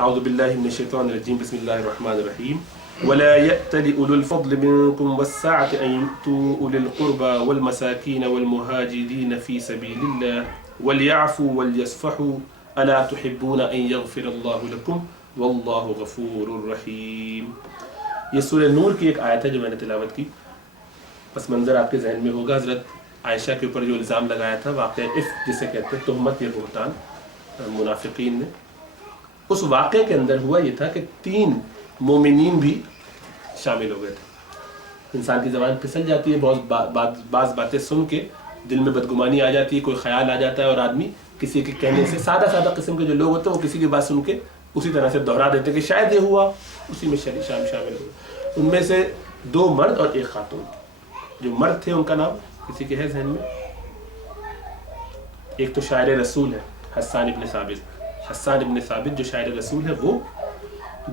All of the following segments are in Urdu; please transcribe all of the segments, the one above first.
اعوذ باللہ من الشیطان الرجیم بسم اللہ الرحمن الرحیم ولا يأتل أولو الفضل منكم والسعة أن يؤتوا أولي القربى والمساكين والمهاجرين في سبيل الله وليعفوا وليصفحوا ألا تحبون أن يغفر الله لكم والله غفور رحيم. یہ سورہ نور کی ایک آیت ہے جو میں نے تلاوت کی. پس منظر آپ کے ذہن میں ہوگا حضرت عائشہ کے اوپر جو الزام لگایا تھا واقعہ افک جسے کہتے ہیں تہمت یا بہتان منافقین نے. اس واقعے کے اندر ہوا یہ تھا کہ 3 مومنین بھی شامل ہو گئے تھے. انسان کی زبان پھسل جاتی ہے, بعض باتیں سن کے دل میں بدگمانی آ جاتی ہے, کوئی خیال آ جاتا ہے اور آدمی کسی کے کہنے سے سادہ قسم کے جو لوگ ہوتے ہیں وہ کسی کی بات سن کے اسی طرح سے دہرا دیتے کہ شاید یہ ہوا, اسی میں شامل ہو. ان میں سے 2 مرد اور 1 خاتون. جو مرد تھے ان کا نام کسی کے ہے ذہن میں؟ ایک تو شاعر رسول ہے حسان ابن ثابت جو شاعر رسول ہے وہ.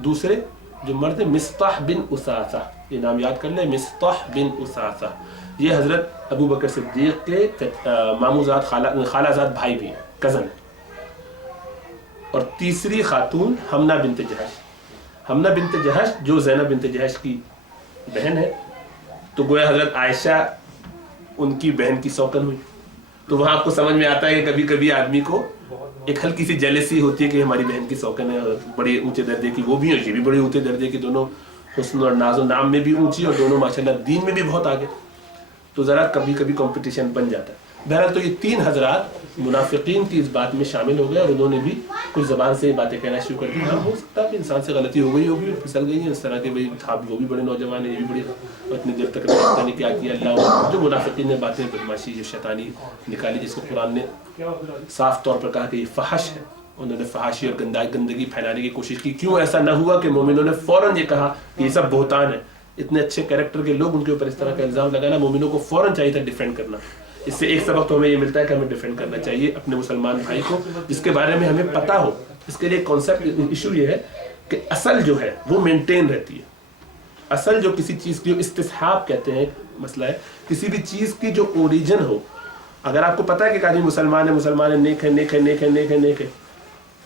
دوسرے جو مرد مصطح بن اساسہ, یہ نام یاد کر لیں, مصطح بن اساسہ. یہ حضرت ابو بکر صدیق کے ماموزاد خالہ زاد بھائی بھی ہیں, کزن ہیں. اور تیسری خاتون حمنہ بنت جہش جو زینب بنت جہش کی بہن ہے. تو گویا حضرت عائشہ ان کی بہن کی سوکن ہوئی. تو وہاں آپ کو سمجھ میں آتا ہے کہ کبھی کبھی آدمی کو ایک ہلکی سی جیلسی ہوتی ہے کہ ہماری بہن کی سوکن ہے, اور بڑے اونچے درجے کی وہ بھی ہیں, یہ بھی بڑے اونچے درجے کی, دونوں حسن اور ناز و نام میں بھی اونچی اور دونوں ماشاءاللہ دین میں بھی بہت آگے. تو ذرا کبھی کبھی کمپٹیشن بن جاتا ہے. بہرحال تو یہ 3 حضرات منافقین کی اس بات میں شامل ہو گئے اور انہوں نے بھی کچھ زبان سے باتیں کہنا شروع کر دی. ہاں ہو سکتا ہے کہ انسان سے غلطی ہو گئی ہوگی, پھسل گئی ہے اس طرح کے, بھائی تھا وہ بھی بڑے نوجوان ہیں, یہ بھی بڑے, اتنی دیر تک پتہ نہیں کیا کیا اللہ. جو منافقین نے باتیں بدماشی جو شیطانی نکالی, جس کو قرآن نے صاف طور پر کہا کہ یہ فحش ہے, انہوں نے فحاشی اور گندگی پھیلانے کی کوشش کی. کیوں ایسا نہ ہوا کہ مومنوں نے فوراً یہ کہا کہ یہ سب بہتان ہے؟ اتنے اچھے کیریکٹر کے لوگ ان کے اوپر اس طرح کا الزام لگانا, مومنوں کو فوراً چاہیے تھا ڈیفینڈ کرنا. اس سے ایک سبق تو ہمیں یہ ملتا ہے کہ ہمیں ڈیفینڈ کرنا چاہیے اپنے مسلمان بھائی کو جس کے بارے میں ہمیں پتہ ہو. اس کے لیے کانسیپٹ ایشو یہ ہے کہ اصل جو ہے وہ مینٹین رہتی ہے. اصل جو کسی چیز کی استصحاب کہتے ہیں مسئلہ ہے, کسی بھی چیز کی جو اوریجن ہو. اگر آپ کو پتہ ہے کہ آدمی مسلمان ہے, نیک ہے,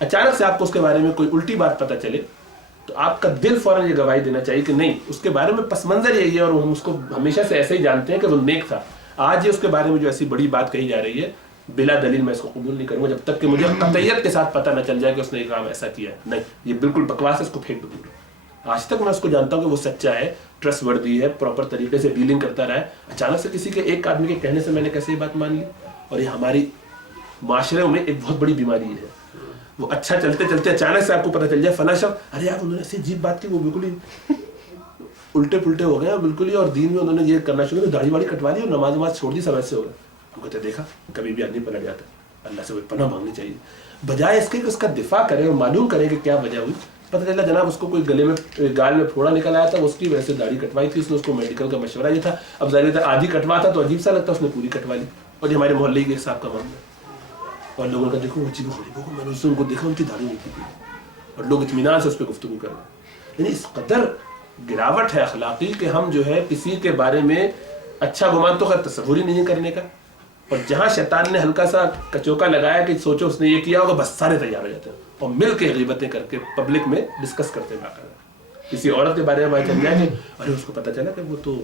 اچانک سے آپ کو اس کے بارے میں کوئی الٹی بات پتہ چلے تو آپ کا دل فوراً یہ گواہی دینا چاہیے کہ نہیں, اس کے بارے میں پس منظر یہی ہے اور ہم اس کو ہمیشہ سے ایسے ہی جانتے ہیں کہ وہ نیک تھا. آج یہ اس کے بارے میں جو ایسی بڑی بات کہی جا رہی ہے بلا دلیل میں اس کو قبول نہیں کروں گا جب تک کہ مجھے قطعیت کے ساتھ پتہ نہ چل جائے کہ اس نے یہ کام ایسا کیا ہے. نہیں, یہ بالکل بکواس ہے, اس کو پھینک دو دور. آج تک میں اس کو جانتا ہوں کہ وہ سچا ہے, ٹرسٹ وردی ہے, پراپر طریقے سے ڈیلنگ کرتا رہا ہے. اچانک سے کسی کے ایک آدمی کے کہنے سے میں نے کیسے یہ بات مان لی؟ اور یہ ہماری معاشرے میں ایک بہت بڑی بیماری ہے. وہ اچھا چلتے چلتے اچانک سے آپ کو پتہ چل جائے فلاں شخص, ارے یار انہوں نے ایسی عجیب بات کی, وہ بالکل ہی الٹے پلٹے ہو گئے بالکل ہی, اور دین میں انہوں نے یہ کرنا شروع کیا, داڑھی واڑی کٹوا لی اور نماز چھوڑ دی, سب ایسے ہو گئے. ہم کہتے دیکھا کبھی بھی آدمی پلٹ جاتا ہے. اللہ سے پناہ مانگنی چاہیے بجائے اس کے کہ اس کا دفاع کرے اور معلوم کرے کہ کیا وجہ ہوئی. پتہ چلا جناب اس کو کوئی گلے میں گال میں پھوڑا نکل آیا تھا, اس کی وجہ سے داڑھی کٹوائی تھی اس نے, اس کو میڈیکل کا مشورہ یہ تھا. اب ظاہر تھا آدھی کٹوا تھا تو عجیب سا لگتا, اس نے پوری کٹوا لی. اور یہ ہمارے محلے کے صاحب کا معاملہ ہے, اور لوگوں کا دیکھو عجیب و غریب کو, میں نے ان کو دیکھا ان کی داڑھی نہیں تھی اور لوگ اطمینان سے اس پہ گفتگو کر رہے ہیں. یعنی اس قدر گراوٹ ہے اخلاقی کہ ہم جو ہے کسی کے بارے میں اچھا گمان تو خیر تصور ہی نہیں کرنے کا, اور جہاں شیطان نے ہلکا سا کچوکا لگایا کہ سوچو اس نے یہ کیا ہوگا, بس سارے تیار ہو جاتے ہیں اور مل کے غیبتیں کر کے پبلک میں ڈسکس کرتے ہیں. کسی عورت کے بارے میں ہمیں چل جائے کہ ارے اس کو پتہ چلا کہ وہ تو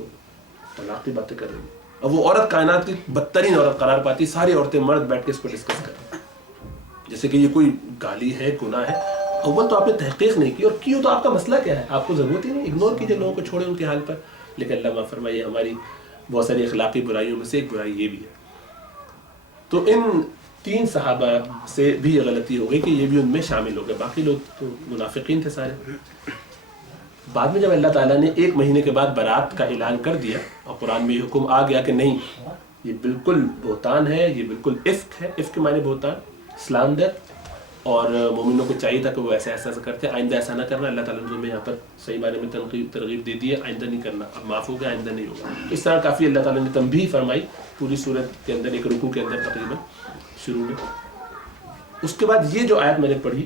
طلاق کی باتیں کر رہی ہے, اور وہ عورت کائنات کی بدترین عورت قرار پاتی, ساری عورتیں مرد بیٹھ کے اس کو ڈسکس کرتے ہیں جیسے کہ یہ کوئی گالی ہے, گناہ ہے. اول تو آپ نے تحقیق نہیں کی, اور کیوں تو آپ کا مسئلہ کیا ہے, آپ کو ضرورت ہی نہیں, اگنور کیجیے لوگوں کو, چھوڑیں ان کے حال پر. لیکن اللہ معاف فرمائے ہماری بہت ساری اخلاقی برائیوں میں سے ایک برائی یہ بھی ہے. تو ان 3 صحابہ سے بھی یہ غلطی ہو گئی کہ یہ بھی ان میں شامل ہو گئے, باقی لوگ تو منافقین تھے سارے. بعد میں جب اللہ تعالیٰ نے 1 مہینے کے بعد برات کا اعلان کر دیا اور قرآن میں یہ حکم آ گیا کہ نہیں یہ بالکل بہتان ہے, یہ بالکل افک ہے, افک کے معنی بہتان, سلاندر, اور مومنوں کو چاہیے تھا کہ وہ ایسا کرتے, آئندہ ایسا نہ کرنا. اللہ تعالیٰ نے تمہیں یہاں پر صحیح معنی میں ترغیب دے دی ہے, آئندہ نہیں کرنا, اب معاف ہو گیا, آئندہ نہیں ہوگا. اس طرح کافی اللہ تعالیٰ نے تنبیہ فرمائی پوری صورت کے اندر, ایک رکوع کے اندر تقریباً شروع میں. اس کے بعد یہ جو آیت میں نے پڑھی,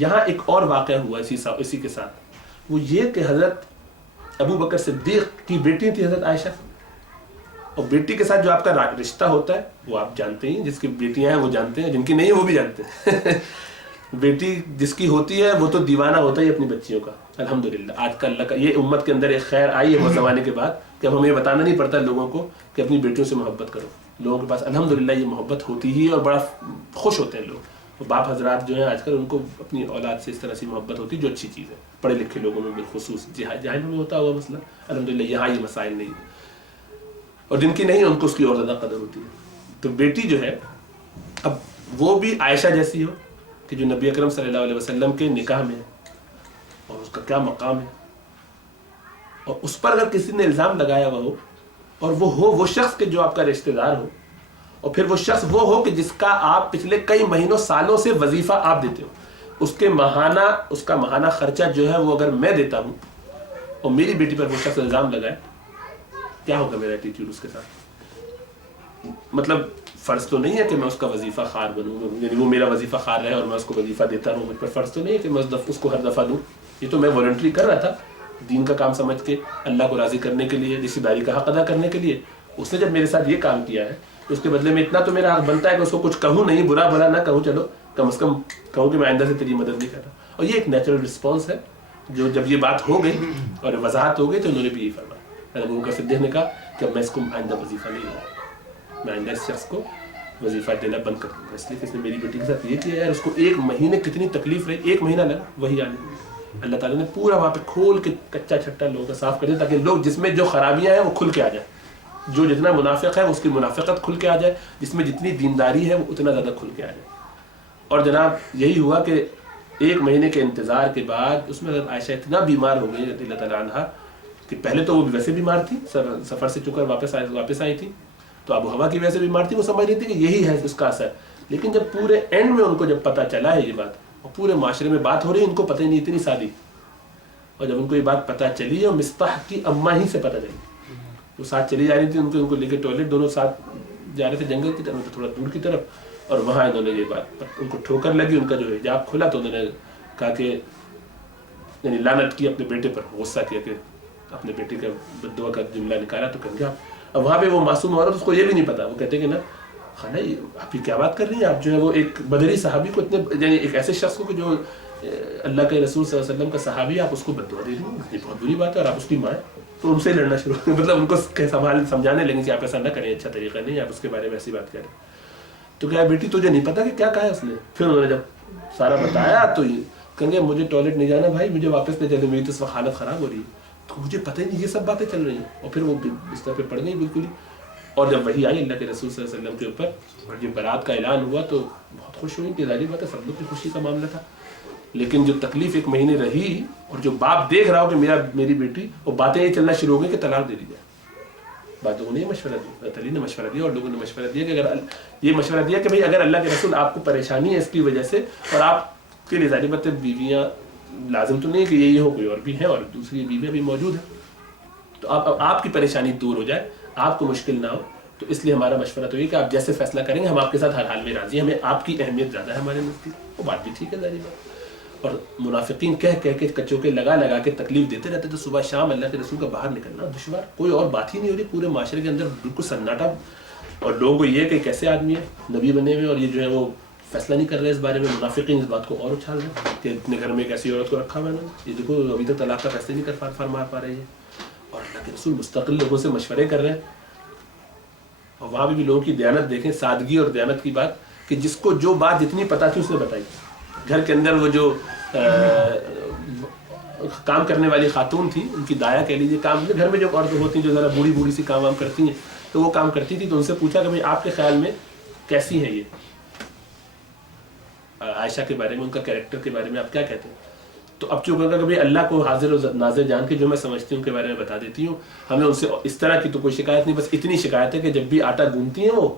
یہاں ایک اور واقعہ ہوا اسی کے ساتھ. وہ یہ کہ حضرت ابو بکر صدیق کی بیٹی تھی حضرت عائشہ, اور بیٹی کے ساتھ جو آپ کا رشتہ ہوتا ہے وہ آپ جانتے ہیں, جس کی بیٹیاں ہیں وہ جانتے ہیں, جن کی نہیں ہیں وہ بھی جانتے ہیں. بیٹی جس کی ہوتی ہے وہ تو دیوانہ ہوتا ہی اپنی بچیوں کا. الحمدللہ آج کل اللہ کا یہ امت کے اندر ایک خیر آئی ہے وہ زمانے کے بعد کہ اب ہمیں یہ بتانا نہیں پڑتا لوگوں کو کہ اپنی بیٹیوں سے محبت کرو. لوگوں کے پاس الحمدللہ یہ محبت ہوتی ہی ہے اور بڑا خوش ہوتے ہیں لوگ. باپ حضرات جو ہیں آج کل ان کو اپنی اولاد سے اس طرح سے محبت ہوتی ہے جو اچھی چیز ہے. پڑھے لکھے لوگوں میں بالخصوص جہاں میں ہوتا ہوا مسئلہ الحمدللہ یہاں یہ مسائل نہیں ہے. اور جن کی نہیں ان کو اس کی اور زیادہ قدر ہوتی ہے. تو بیٹی جو ہے اب وہ بھی عائشہ جیسی ہو کہ جو نبی اکرم صلی اللہ علیہ وسلم کے نکاح میں ہے اور اس کا کیا مقام ہے, اور اس پر اگر کسی نے الزام لگایا ہوا ہو اور وہ ہو وہ شخص کہ جو آپ کا رشتہ دار ہو, اور پھر وہ شخص وہ ہو کہ جس کا آپ پچھلے کئی مہینوں سالوں سے وظیفہ آپ دیتے ہو, اس کا ماہانہ خرچہ جو ہے وہ اگر میں دیتا ہوں اور میری بیٹی پر وہ شخص الزام لگائے, کیا ہوگا میرا ایٹیٹیوڈ اس کے ساتھ؟ مطلب فرض تو نہیں ہے کہ میں اس کا وظیفہ خوار بنوں, یعنی وہ میرا وظیفہ خوار رہے اور میں اس کو وظیفہ دیتا رہوں. مجھ پر فرض تو نہیں ہے کہ میں اس کو ہر دفعہ دوں. یہ تو میں والنٹری کر رہا تھا دین کا کام سمجھ کے, اللہ کو راضی کرنے کے لیے, رشتہ داری کا حق ادا کرنے کے لیے. اس نے جب میرے ساتھ یہ کام کیا ہے تو اس کے بدلے میں اتنا تو میرا حق بنتا ہے کہ اس کو کچھ کہوں نہیں, برا بھلا نہ کہوں, چلو کم از کم کہوں کہ میں آئندہ سے تیری مدد نہیں کر رہا. اور یہ ایک نیچرل رسپانس ہے جو جب یہ بات ہو گئی اور وضاحت ہو گئی تو انہوں نے بھی یہی فرمایا. ابو بکر صدیق نے کہا کہ اب میں اس کو آئندہ وظیفہ نہیں دوں, میں آئندہ اس شخص کو وظیفہ دینا بند کر دوں گا, اس لیے کہ اس نے میری بیٹی کے ساتھ یہ کیا ہے. اس کو 1 مہینے کتنی تکلیف رہی, 1 مہینہ لگا وہی آنے میں. اللہ تعالیٰ نے پورا وہاں پہ کھول کے کچا چھٹا لوگوں کا صاف کر دیا تاکہ لوگ جس میں جو خرابیاں ہیں وہ کھل کے آ جائیں, جو جتنا منافق ہے اس کی منافقت کھل کے آ جائے, جس میں جتنی دینداری ہے وہ اتنا زیادہ کھل کے آ جائے. اور جناب یہی ہوا کہ 1 مہینے کے انتظار کے بعد اس میں حضرت عائشہ اتنا بیمار ہو گئی رضی اللہ تعالیٰ عنہا کہ پہلے تو وہ ویسے بیمار تھی, سفر سے چکر واپس آئی تھی تو آب و ہوا کی وجہ سے بیمار تھی. وہ سمجھ رہی تھی کہ یہی ہے اس کا اثر. لیکن جب پورے اینڈ میں ان کو جب پتہ چلا ہے یہ بات, اور پورے معاشرے میں بات ہو رہی ہے, ان کو پتہ ہی نہیں اتنی سادی, اور جب ان کو یہ بات پتہ چلی اور مصطح کی اماں ہی سے پتہ چلی, وہ ساتھ چلی جا رہی تھی ان کو لے کے ٹوائلٹ, دونوں ساتھ جا رہے تھے جنگل کی طرف تھوڑا دور کی طرف, اور وہاں انہوں نے یہ بات ان کو ٹھوکر لگی, ان کا جو حجاب کھلا تو انہوں نے کہا کہ یعنی لعنت کی اپنے بیٹے پر, غصہ کیا کہ اپنے بیٹے کا بد دعا کا جملہ نکالا تو کہا گیا. اب وہاں پہ وہ معصوم عورت اس کو یہ بھی نہیں پتا, وہ کہتے کہ نا خالہ آپ یہ کیا بات کر رہی ہیں, آپ جو ہے وہ ایک بدری صحابی کو اتنے یعنی ایک ایسے شخص کو کہ جو اللہ کے رسول صلی اللہ علیہ وسلم کا صحابی ہے, آپ اس کو بد دعا دے رہی ہیں, یہ بہت بری بات ہے, اور آپ اس کی ماں ہیں. تو ان سے لڑنا شروع مطلب ان کو سمجھانے لگیں کہ آپ ایسا نہ کریں, اچھا طریقہ نہیں, آپ اس کے بارے میں ایسی بات کریں. تو کیا بیٹی تجھے نہیں پتا کہ کیا کہا ہے اس نے؟ پھر انہوں نے جب سارا بتایا تو یہ کہیں گے مجھے ٹوائلٹ نہیں جانا بھائی, مجھے واپس لے چلے, میری تو اس وقت حالت خراب ہو رہی ہے. تو مجھے پتہ ہی نہیں یہ سب باتیں چل رہی ہیں. اور پھر وہ بستر پہ پڑ گئی بالکل ہی. اور جب وہی آئی اللہ کے رسول صلی اللہ علیہ وسلم کے اوپر اور یہ برات کا اعلان ہوا تو بہت خوش ہوئی کہ ظاہر بات ہے سب لوگ کی خوشی کا معاملہ تھا. لیکن جو تکلیف 1 مہینے رہی اور جو باپ دیکھ رہا ہو کہ میری بیٹی, وہ باتیں یہ چلنا شروع ہو گئی کہ طلاق دے دی جائے. باتوں نے مشورہ دیا, علی نے مشورہ دیا اور لوگوں نے مشورہ دیا کہ اگر یہ مشورہ دیا کہ بھائی اگر اللہ کے رسول آپ کو پریشانی ہے اس کی وجہ سے, اور آپ کے لیے ظاہر بات ہے بیویاں لازم تو نہیں کہ یہی ہو, کوئی اور بھی ہیں اور دوسری بیویاں بھی موجود ہیں, تو آپ کی پریشانی دور ہو جائے, آپ کو مشکل نہ ہو, تو اس لیے ہمارا مشورہ تو یہ کہ آپ جیسے فیصلہ کریں گے ہم آپ کے ساتھ ہر حال میں راضی ہیں, ہمیں آپ کی اہمیت زیادہ ہے ہمارے نزدیک. وہ بات بھی ٹھیک ہے ظاہر بات. اور منافقین کہہ کے کچوکے لگا کے تکلیف دیتے رہتے, تو صبح شام اللہ کے رسول کا باہر نکلنا دشوار, کوئی اور بات ہی نہیں ہو رہی, پورے معاشرے کے اندر بالکل سناٹا. اور لوگوں کو یہ کہ کیسے آدمی ہے نبی بنے ہوئے اور یہ جو ہے وہ فیصلہ نہیں کر رہے اس بارے میں. منافقین اس بات کو اور اچھال رہے ہیں کہ اپنے گھر میں ایک ایسی عورت کو رکھا ہوا ہے, یہ دیکھو ابھی تک طلاق کا فیصلہ نہیں کر فرما پا رہی ہے, اور اللہ کے رسول مستقل لوگوں سے مشورے کر رہے ہیں. اور وہاں بھی لوگوں کی دیانت دیکھیں, سادگی اور دیانت کی بات, کہ جس کو جو بات جتنی پتہ تھی اس نے بتائی. گھر کے اندر وہ جو کام کرنے والی خاتون تھی, ان کی دایا کہہ لیجیے, کام گھر میں جو عورتیں ہوتی ہیں جو ذرا بوڑھی سی کام کرتی ہیں, تو وہ کام کرتی تھی. تو ان سے پوچھا کہ بھائی آپ کے خیال میں کیسی ہیں یہ عائشہ کے بارے میں, ان کا کیریکٹر کے بارے میں آپ کیا کہتے ہیں؟ تو اب چونکہ کبھی اللہ کو حاضر و ناظر جان کے جو میں سمجھتی ہوں ان کے بارے میں بتا دیتی ہوں. ہمیں ان سے اس طرح کی تو کوئی شکایت نہیں, بس اتنی شکایت ہے کہ جب بھی آٹا گوندتی ہیں وہ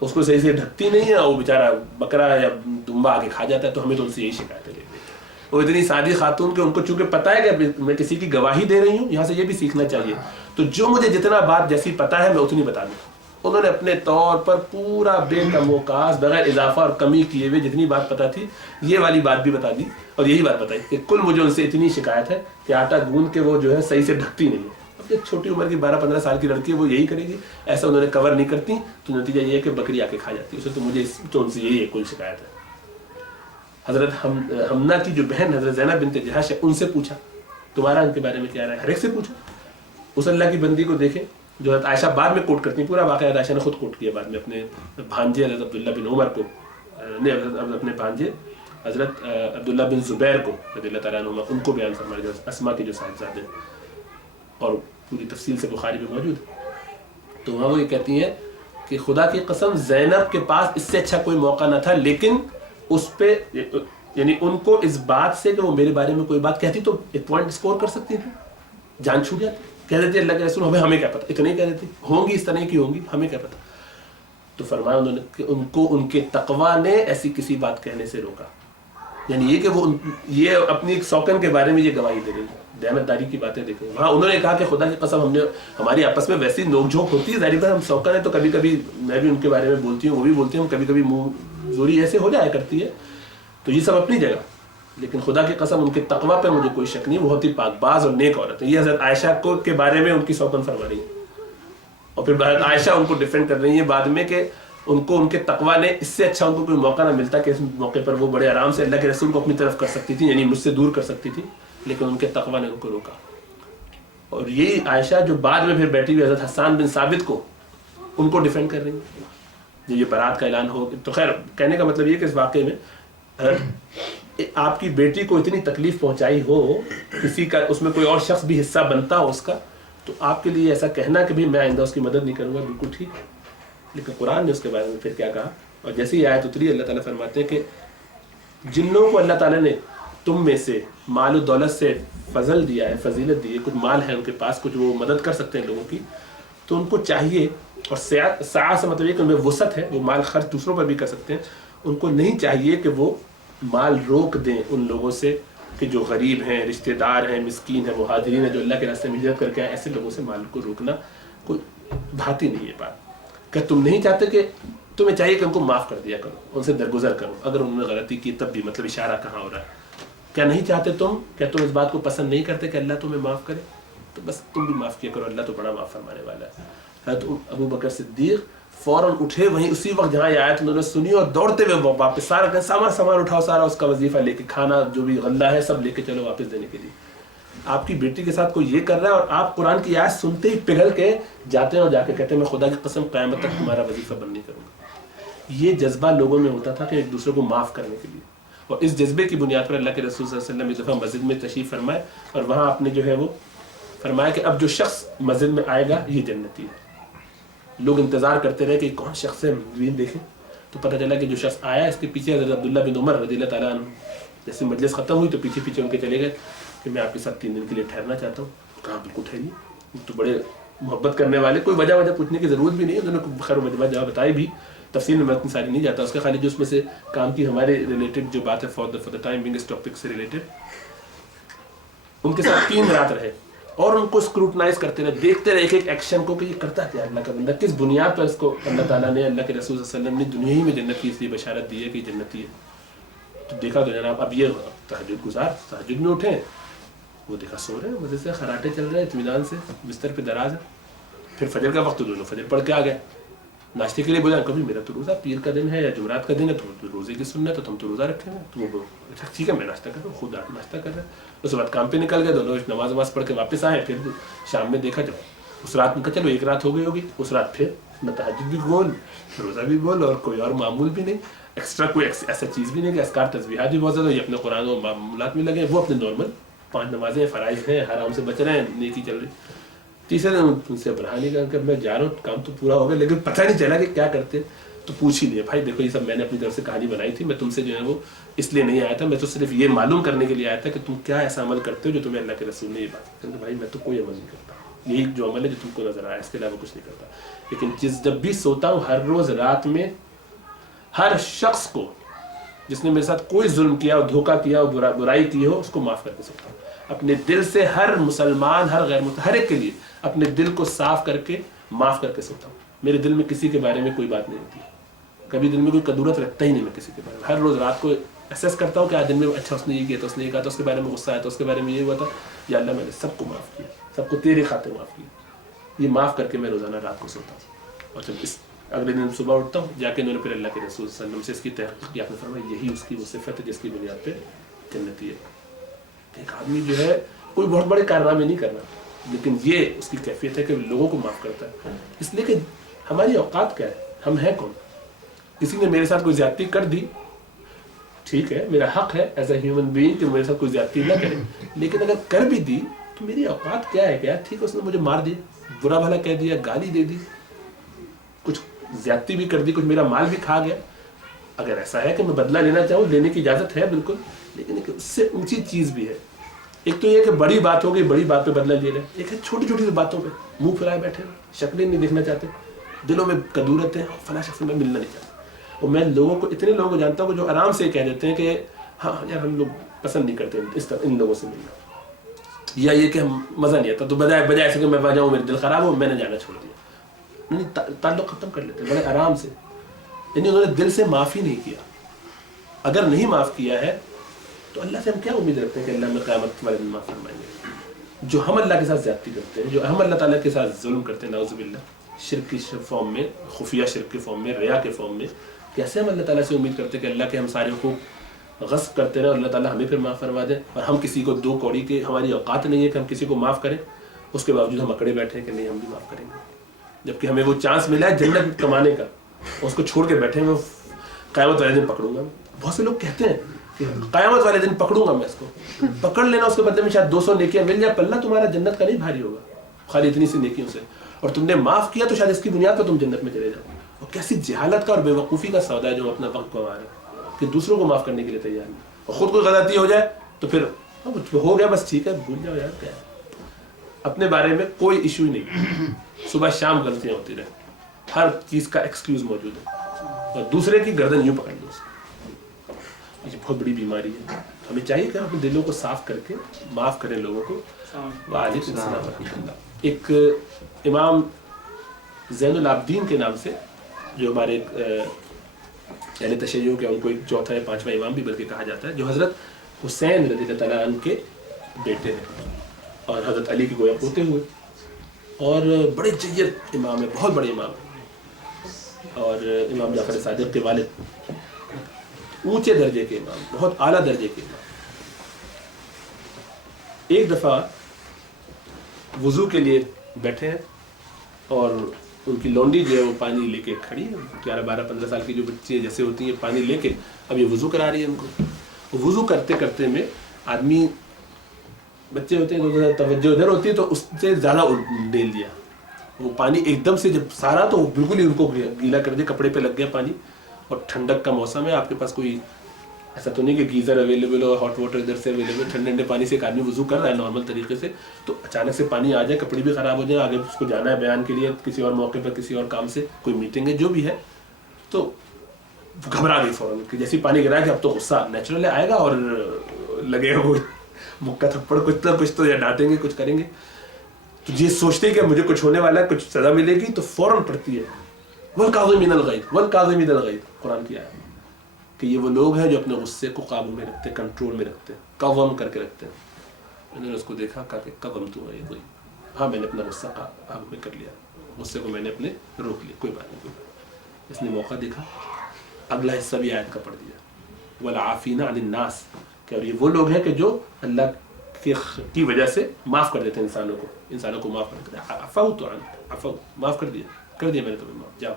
اس کو صحیح سے ڈھکتی نہیں ہے, اور وہ بیچارہ بکرا یا دمبا آ کے کھا جاتا ہے. تو ہمیں تو ان سے یہی شکایت ہے. وہ اتنی سادی خاتون کہ ان کو چونکہ پتہ ہے کہ میں کسی کی گواہی دے رہی ہوں, یہاں سے یہ بھی سیکھنا چاہیے, تو جو مجھے جتنا بات جیسی پتہ ہے میں اتنی بتا دوں. انہوں نے اپنے طور پر پورا بے کم و کاس بغیر اضافہ اور کمی کیے ہوئے جتنی بات پتہ تھی یہ والی بات بھی بتا دی, اور یہی بات بتائی کہ کل مجھے ان سے اتنی شکایت ہے کہ آٹا گوندھ کے وہ جو ہے صحیح سے ڈھکتی نہیں ہے. اب ایک چھوٹی عمر کی 12-15 سال کی لڑکی ہے, وہ یہی کرے گی, ایسا انہوں نے کور نہیں کرتی, تو نتیجہ یہ ہے کہ بکری آ کے کھا جاتی ہے اسے. تو مجھے تو ان سے یہی ایک کل شکایت ہے. حضرت حمنا کی جو بہن حضرت زینب بنت جہش ہے ان سے پوچھا تمہارا ان کے بارے میں کیا رہا ہے، ہر ایک سے پوچھا. اس اللہ کی بندی کو دیکھیں جو حضرت عائشہ بعد میں کوٹ کرتی ہیں، پورا واقعہ عائشہ نے خود کوٹ کیا بعد میں اپنے بھانجے حضرت عبداللہ بن عمر کو، اپنے بھانجے حضرت عبداللہ بن زبیر کو رضی اللہ تعالیٰ عنہ ان کو بیان فرمایا جو اسما کے جو صاحبزادے اور پوری تفصیل سے بخاری میں موجود ہے. تو وہاں وہ یہ کہتی ہیں کہ خدا کی قسم زینب کے پاس اس سے اچھا کوئی موقع نہ تھا، لیکن اس پہ یعنی ان کو اس بات سے کہ وہ میرے بارے میں کوئی بات کہتی تو ایک پوائنٹ اسکور کر سکتی تھی، جان چھوٹ جاتی، کہہ دیتی اللہ کے رسول ہمیں کیا پتا، اتنا ہی کہہ دیتی ہوں گی اس طرح کی ہوں گی ہمیں کیا پتا. تو فرمایا انہوں نے کہ ان کو ان کے تقویٰ نے ایسی کسی بات کہنے سے روکا. یعنی یہ کہ وہ یہ اپنی ایک سوکن کے بارے میں یہ گواہی دے رہی ہے، دیانتداری کی باتیں دیکھیں. وہاں انہوں نے کہا کہ خدا کی قسم ہماری آپس میں ویسی نوک جھونک ہوتی ہے، ظاہر ہے ہم سوکن ہیں تو کبھی کبھی میں بھی ان کے بارے میں بولتی ہوں، وہ بھی بولتی ہوں، کبھی کبھی منہ زوری ایسے ہو جایا کرتی ہے. تو یہ سب اپنی جگہ، لیکن خدا کی قسم ان کے تقویٰ پہ مجھے کوئی شک نہیں، وہ بہت ہی پاک باز اور نیک عورت ہے. یہ حضرت عائشہ کو کے بارے میں ان کی سوکن فرما رہی ہے، اور پھر حضرت عائشہ ان کو ڈیفینڈ کر رہی ہیں بعد میں کہ ان کو ان کے تقویٰ نے اس سے اچھا ان کو کوئی موقع نہ ملتا کہ اس موقع پر وہ بڑے آرام سے اللہ کے رسول کو اپنی طرف کر سکتی تھی، یعنی مجھ سے دور کر سکتی تھی، لیکن ان کے تقویٰ نے ان کو روکا. اور یہی عائشہ جو بعد میں پھر بیٹھی ہوئی حضرت حسان بن ثابت کو ان کو ڈیفینڈ کر رہی ہیں جب یہ برات کا اعلان ہو. تو خیر کہنے کا مطلب یہ کہ اس واقعے میں آپ کی بیٹی کو اتنی تکلیف پہنچائی ہو، کسی کا اس میں کوئی اور شخص بھی حصہ بنتا ہو اس کا، تو آپ کے لیے ایسا کہنا کہ بھی میں آئندہ اس کی مدد نہیں کروں گا بالکل ٹھیک ہے. لیکن قرآن نے اس کے بارے میں پھر کیا کہا، اور جیسے ہی آیت اتری اللہ تعالیٰ فرماتے ہیں کہ جن لوگوں کو اللہ تعالیٰ نے تم میں سے مال و دولت سے فضل دیا ہے، فضیلت دی ہے، کچھ مال ہے ان کے پاس، کچھ وہ مدد کر سکتے ہیں لوگوں کی، تو ان کو چاہیے، اور سعا سے مطلب یہ کہ ان میں وسعت ہے، وہ مال خرچ دوسروں پر بھی کر سکتے ہیں، ان کو نہیں چاہیے کہ وہ مال روک دیں ان لوگوں سے کہ جو غریب ہیں، رشتہ دار ہیں، مسکین ہیں، مہاجرین ہیں، جو اللہ کے راستے میں ہجرت کر کے آئے، ایسے لوگوں سے مال کو روکنا کوئی بھاتی نہیں ہے بات. کہ تم نہیں چاہتے کہ تمہیں چاہیے کہ ان کو معاف کر دیا کرو، ان سے درگزر کرو اگر انہوں نے غلطی کی تب بھی، مطلب اشارہ کہاں ہو رہا ہے. کیا نہیں چاہتے تم، کیا تم اس بات کو پسند نہیں کرتے کہ اللہ تمہیں معاف کرے، تو بس تم بھی معاف کیا کرو، اللہ تو بڑا معاف فرمانے والا ہے. حضرت ابو بکر صدیق فوراً اٹھے وہیں اسی وقت جہاں یہ آیت انہوں نے سنی، اور دوڑتے ہوئے واپس سارا سامان اٹھاؤ، سارا اس کا وظیفہ لے کے، کھانا جو بھی غلہ ہے سب لے کے چلو واپس دینے کے لیے. آپ کی بیٹی کے ساتھ کوئی یہ کر رہا ہے اور آپ قرآن کی آیت سنتے ہی پگھل کے جاتے ہیں اور جا کے کہتے ہیں میں خدا کی قسم قیامت تک تمہارا وظیفہ بند نہیں کروں گا. یہ جذبہ لوگوں میں ہوتا تھا کہ ایک دوسرے کو معاف کرنے کے لیے، اور اس جذبے کی بنیاد پر اللہ کے رسول صلی اللہ علیہ وسلم ایک دفعہ مسجد میں تشریف فرمائے، اور وہاں آپ نے جو ہے وہ فرمایا کہ اب جو شخص مسجد میں آئے گا یہ جنتی ہے. لوگ انتظار کرتے رہے کہ کون شخص ہے دیکھیں، تو پتہ چلا کہ جو شخص آیا اس کے پیچھے حضرت عبداللہ بن عمر رضی اللہ تعالیٰ عنہ. جیسے مجلس ختم ہوئی تو پیچھے پیچھے ان کے چلے گئے کہ میں آپ کے ساتھ 3 دن کے لیے ٹھہرنا چاہتا ہوں. کہاں بالکل ٹھہریے، تو بڑے محبت کرنے والے، کوئی وجہ پوچھنے کی ضرورت بھی نہیں ہے، انہوں نے خیر وجہ جواب بتائی بھی، تفصیل میں اتنی ساری نہیں جاتا اس کا، خالی جو اس میں سے کام کی ہمارے ریلیٹڈ جو بات ہے فار دا ٹائم بینگ اس ٹاپک سے ریلیٹڈ، ان کے ساتھ 3 رات رہے اور ان کو اسکروٹنائز کرتے رہے، دیکھتے رہے ایک ایک ایکشن کو کہ یہ کرتا کیا اللہ کا بندہ، کس بنیاد پر اس کو اللہ تعالیٰ نے، اللہ کے رسول صلی اللہ علیہ وسلم نے دنیا ہی میں جنت کی اس لیے بشارت دی ہے کہ جنتی ہے. تو دیکھا تو جناب اب یہ تہجد گزار تہجد میں اٹھے، وہ دیکھا سو رہے ہیں، وجہ سے خراٹے چل رہے ہیں اطمینان سے، بستر پہ دراز ہے. پھر فجر کا وقت، دونوں فجر پڑھ کے آ گئے، ناشتے کے لیے بولا کبھی میرا تو روزہ پیر کا دن ہے یا جمعرات کا دن ہے تو روزے کی سنت ہے تو ہم تو روزہ رکھیں گے. تو وہ ٹھیک ہے میں ناشتہ کر رہا ہوں، خود ناشتہ کر رہے ہیں. اس کے بعد کام پہ نکل گئے، دونوں نماز پڑھ کے واپس آئے. پھر شام میں دیکھا جب اس رات میں چلو 1 رات ہو گئی ہوگی، اس رات پھر نہ تہجد بھی بول، روزہ بھی بول، اور کوئی اور معمول بھی نہیں، ایکسٹرا کوئی ایسا چیز بھی نہیں کہ اذکار تسبیحات بھی بہت زیادہ، یہ اپنے قرآن و معمولات میں لگے، وہ اپنے نارمل 5 نمازیں فرائض ہیں، حرام سے بچ رہے ہیں، نیکی چل رہی. تیسرے دن ان سے برہانی کر کے میں جا رہا ہوں، کام تو پورا ہو گیا لیکن پتہ نہیں چلا کہ کیا کرتے. تو پوچھ ہی لیا بھائی دیکھو یہ سب میں نے اپنی طرف سے کہانی بنائی تھی، میں تم سے جو ہے وہ اس لیے نہیں آیا تھا، میں تو صرف یہ معلوم کرنے کے لیے آیا تھا کہ تم کیا ایسا عمل کرتے ہو جو تمہیں اللہ کے رسول نے یہ بات کہا. بھائی میں تو کوئی عمل نہیں کرتا، یہی جو عمل ہے جو تم کو نظر آیا، اس کے علاوہ کچھ نہیں کرتا. لیکن جب بھی سوتا ہوں ہر روز رات میں ہر شخص کو جس نے میرے ساتھ کوئی ظلم کیا ہو، دھوکہ کیا ہو، برائی کی ہو، اس کو معاف کر کے سوتا ہوں. اپنے دل سے ہر مسلمان، ہر غیر مسلم، ہر ایک کے لیے اپنے دل کو صاف کر کے معاف کر کے سوتا ہوں. میرے دل میں کسی کے بارے میں کوئی بات نہیں ہوتی، کبھی دل میں کوئی کدورت رکھتا ہی نہیں میں کسی کے بارے میں. ہر روز رات کو اسیس کرتا ہوں کہ آج دن میں اچھا اس نے یہ کیا تھا، اس نے یہ کہا تھا، اس کے بارے میں غصہ آیا تھا، اس کے بارے میں یہ ہوا تھا، یا اللہ میں نے سب کو معاف کیا، سب کو تیرے خاطر معاف کیا. یہ معاف کر کے میں روزانہ رات کو سوتا ہوں. اور جب اس اگلے دن صبح اٹھتا ہوں جا کے انہوں نے پھر اللہ کے رسول صلی اللہ علیہ وسلم سے اس کی تحقیق کی, آپ نے فرمایا یہی اس کی وہ صفت ہے جس کی بنیاد پہ جنتی ہے. ایک آدمی جو ہے کوئی بہت بڑے کارنامے نہیں کرنا, لیکن یہ اس کی کیفیت ہے کہ لوگوں کو معاف کرتا ہے. اس لیے کہ ہماری اوقات کیا ہے, ہم ہیں کون؟ کسی نے میرے ساتھ کوئی زیادتی کر دی, ٹھیک ہے میرا حق ہے ایز اے ہیومن بینگ کہ میرے ساتھ کوئی زیادتی نہ کرے, لیکن اگر کر بھی دی تو میری اوقات کیا ہے؟ کیا ٹھیک ہے اس نے مجھے مار دیا, برا بھلا کہہ دیا, گالی دے دی, کچھ زیادتی بھی کر دی, کچھ میرا مال بھی کھا گیا. اگر ایسا ہے کہ میں بدلہ لینا چاہوں, لینے کی اجازت ہے بالکل, لیکن ایک اس سے اونچی چیز بھی ہے. ایک تو یہ کہ بڑی بات ہو گئی, بڑی بات پہ بدلہ لے رہے, ایک ہے چھوٹی چھوٹی باتوں پہ منہ پھیلائے بیٹھے, شکلیں نہیں دیکھنا چاہتے, دلوں میں کدورت ہے, فلاں شخص میں ملنا نہیں چاہتا. اور میں لوگوں کو, اتنے لوگوں کو جانتا ہوں جو آرام سے کہہ دیتے ہیں کہ ہاں یار ہم لوگ پسند نہیں کرتے اس طرح ان لوگوں سے ملنا, یا یہ کہ ہم مزہ نہیں آتا, تو بجائے ایسے کہ میں وہاں جاؤں میرے دل خراب ہو, میں نے جانا چھوڑ دیا. تعلق ختم کر لیتے بڑے آرام سے, یعنی انہوں نے دل سے معافی نہیں کیا. اگر نہیں معاف کیا ہے تو اللہ سے ہم کیا امید رکھتے ہیں کہ اللہ میں قیامت والے دن معاف فرمائیں گے؟ جو ہم اللہ کے ساتھ زیادتی کرتے ہیں, جو ہم اللہ تعالیٰ کے ساتھ ظلم کرتے ہیں, نعوذ باللہ, شرک کی فارم میں, خفیہ شرک کی فارم میں, ریا کے فارم میں, کیسے ہم اللہ تعالیٰ سے امید کرتے ہیں کہ اللہ کے ہم سارے کو غصب کرتے رہے اور اللہ تعالیٰ ہمیں پھر معاف فرما دے, اور ہم کسی کو دو کوڑی کے ہماری اوقات نہیں ہے کہ ہم کسی کو معاف کریں, اس کے باوجود ہم اکڑے بیٹھے ہیں کہ نہیں ہم بھی معاف کریں گے, جبکہ ہمیں وہ چانس ملا ہے جنت کمانے کا, اس کو چھوڑ کے بیٹھے ہیں قیامت والے دن پکڑوں گا. بہت سے لوگ کہتے ہیں کہ قیامت والے دن پکڑوں گا میں اس کو, پکڑ لینا, اس کے بدلے میں شاید 200 نیکیاں مل جائے, پلہ تمہارا جنت کا نہیں بھاری ہوگا خالی اتنی سی نیکیوں سے, اور تم نے معاف کیا تو شاید اس کی بنیاد پر تم جنت میں چلے جاؤ. اور کیسی جہالت کا اور بے وقوفی کا سودا ہے جو اپنا وقت گنوا رہے ہیں کہ دوسروں کو معاف کرنے کے لیے تیار نہیں, اور خود کوئی غلطی ہو جائے تو پھر ہو گیا بس ٹھیک ہے بھول جاؤ یار, کیا ہے اپنے بارے میں کوئی ایشو ہی نہیں, صبح شام غلطیاں ہوتی رہے, ہر چیز کا ایکسکیوز موجود ہے, اور دوسرے کی گردن یوں پکڑ لو. یہ بہت بڑی بیماری ہے. ہمیں چاہیے کہ اپنے دلوں کو صاف کر کے معاف کریں لوگوں کو. وعلیکم السلام ورحمۃ اللہ. ایک امام زین العابدین کے نام سے جو ہمارے اہل تشیع کے, ان کو ایک چوتھا یا پانچواں امام بھی بلکہ کہا جاتا ہے, جو حضرت حسین رضی اللہ تعالیٰ عنہ کے بیٹے ہیں اور حضرت علی کے گویا پوتے ہوئے, اور بڑے جید امام ہیں, بہت بڑے امام ہیں, اور امام جعفر صادق کے والد, اونچے درجے کے امام, بہت اعلیٰ درجے کے امام. ایک دفعہ وضو کے لیے بیٹھے ہیں اور ان کی لونڈی جو ہے وہ پانی لے کے کھڑی ہے, 11, 12, 15 سال کی جو بچی جیسے ہوتی ہیں, پانی لے کے اب یہ وضو کرا رہی ہے ان کو. وضو کرتے کرتے میں آدمی, بچے ہوتے ہیں تو توجہ ادھر ہوتی ہے تو اس سے زیادہ ڈیل دیا وہ پانی ایک دم سے, جب سارا تو بالکل ہی ان کو گیلا کر دیا, کپڑے پہ لگ گیا پانی, اور ٹھنڈک کا موسم ہے, آپ کے پاس کوئی ایسا تو نہیں کہ گیزر اویلیبل ہو, ہاٹ واٹر ادھر سے اویلیبل, ٹھنڈے ٹھنڈے پانی سے ایک آدمی وضو کر رہا ہے نارمل طریقے سے, تو اچانک سے پانی آ جائے, کپڑے بھی خراب ہو جائیں, آگے اس کو جانا ہے بیان کے لیے کسی اور موقع پر, کسی اور کام سے, کوئی میٹنگ ہے جو بھی ہے, تو گھبرا گئی فوراً کہ جیسے پانی گرا کہ اب تو غصہ نیچرل آئے گا اور لگے گا وہ مکہ تھپڑ, کچھ تو یا ڈانٹیں گے, کچھ کریں گے. تو یہ سوچتے کہ مجھے کچھ ہونے والا ہے, کچھ سزا ملے گی, تو فوراً پڑھتی ہے والکاظمین الغیظ, والکاظمین الغیظ, قرآن کی آیت کہ یہ وہ لوگ ہیں جو اپنے غصے کو قابو میں رکھتے, کنٹرول میں رکھتے, قوم کر کے رکھتے ہیں. انہوں نے اس کو دیکھا, کہا کہ قوم تو ہے یہ کوئی, ہاں میں نے اپنا غصہ قابو میں کر لیا, غصے کو میں نے اپنے روک لیا, کوئی بات نہیں, کوئی بات. اس نے موقع دیکھا, اگلا حصہ بھی آیت کا پڑھ دیا, والعافین عن الناس, کہ اور یہ وہ لوگ ہیں کہ جو اللہ کی وجہ سے معاف کر دیتے ہیں انسانوں کو معاف کر دیتے ہیں. عفو, معاف کر دیا میں نے تمہیں معاف, جاؤ.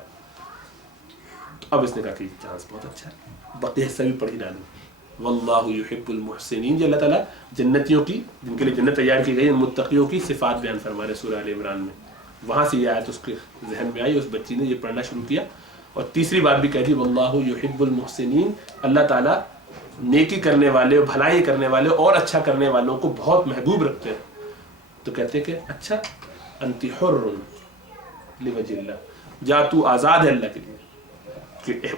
اب اس نے کہا کہ چانس بہت اچھا ہے, بقیہ حصہ بھی پڑھ ہی ڈالوں. واللہ یحب المحسنین, جو اللہ تعالیٰ جنتیوں کی, جن کے لیے جنت تیار کی گئی, ان متقیوں کی صفات بیان فرما رہے سورہ آل عمران میں. وہاں سے یہ آیت اس کے ذہن میں آئی, اس بچی نے یہ پڑھنا شروع کیا, اور تیسری بات بھی کہہ دی, واللہ یحب المحسنین, اللہ تعالیٰ نیکی کرنے والے, بھلائی کرنے والے اور اچھا کرنے والوں کو بہت محبوب رکھتے ہیں. تو کہتے ہیں کہ اچھا, انت حر لوجہ اللہ, جا تو آزاد ہے اللہ کے لیے.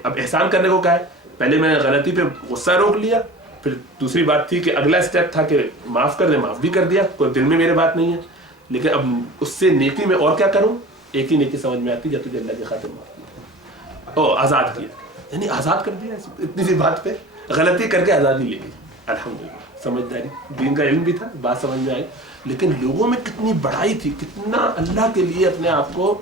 اب احسان کرنے کو کہا ہے, پہلے میں نے غلطی پہ غصہ روک لیا, پھر دوسری بات تھی کہ اگلا اسٹیپ تھا کہ معاف کر دے, معاف بھی کر دیا, کوئی دل میں میرے بات نہیں ہے, لیکن اب اس سے نیکی میں اور کیا کروں, ایک ہی نیکی سمجھ میں آتی, جب تجھے اللہ کی خاطر معاف کیا, او آزاد کیا, یعنی آزاد کر دیا. اتنی سی بات پہ غلطی کر کے آزادی لے گئی, الحمدللہ. سمجھداری, دین کا علم بھی تھا, بات سمجھ میں آئی, لیکن لوگوں میں کتنی بڑائی تھی, کتنا اللہ کے لیے اپنے آپ کو